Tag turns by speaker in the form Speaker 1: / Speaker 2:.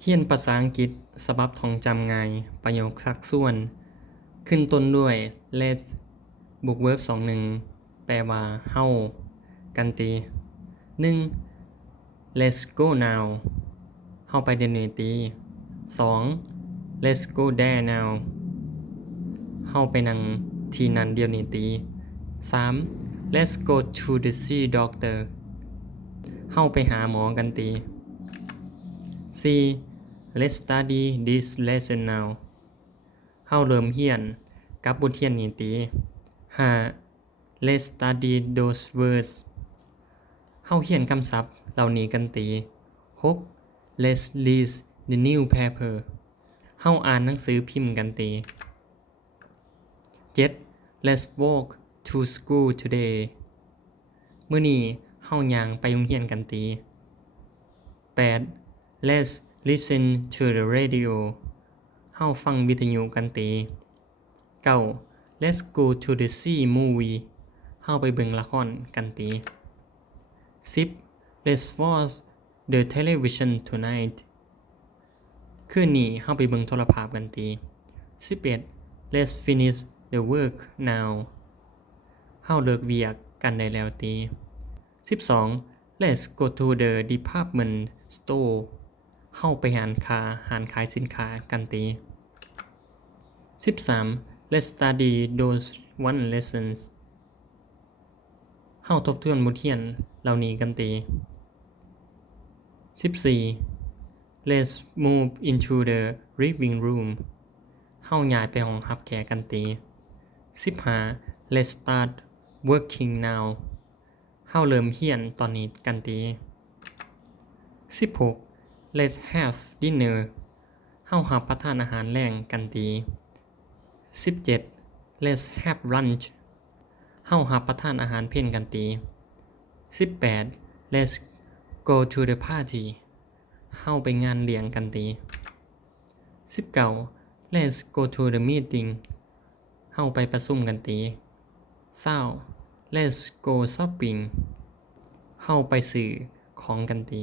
Speaker 1: เรียนภาษาอังกฤษฉบับทองจำง่าย ประโยคสักส่วน ขึ้นต้นด้วย let's บวก verb 21แปลว่าเฮากันตี 1. let's go now เฮาไปเดี๋ยวนี้ตี 2. let's go there now เฮาไปนั่งที่นั้นเดียวนี้ตี 3. let's go to the see doctor เฮาไปหาหมอกันตี 4. Let's study this lesson now เฮาเริ่มเรียนกับบทเรียนนี้ติ 5. Let's study those words เฮาเรียนคำศัพท์เหล่านี้กันติ 6. Let's read the new paper เฮาอ่านหนังสือพิมพ์กันติ 7. Let's walk to school today มื้อนี้เฮาย่างไปโรงเรียนกันติ 8. Let's listen to the radio เฮาฟังวิทยุกันตี 9. Let's go to the see movie เฮาไปเบิ่งละครกันตี 10. Let's watch the television tonight คืนนี้เฮาไปเบิ่งโทรภาพกันตี 11. Let's finish the work now เฮาเลิกเวียกกันได้แล้วตี 12. Let's go to the department store เข้าไปหารค้าหารขายสินค้ากันตี 13. Let's study those one lessons เข้าทบทวนบทเรียนเหล่านี้กันตี 14. Let's move into the living room เข้าย้ายไปห้องรับแขกกันตี 15. Let's start working now เข้าเริ่มเรียนตอนนี้กันตี 16. Let's have dinner เฮาหับประทานอาหารแรงกันตี 17. Let's have lunch เฮาหับประทานอาหารเพ่นกันตี 18. Let's go to the party เฮาไปงานเลี้ยงกันตี 19. Let's go to the meeting เฮาไปประชุมกันตี 20. Let's go shopping เฮาไปซื้อของกันตี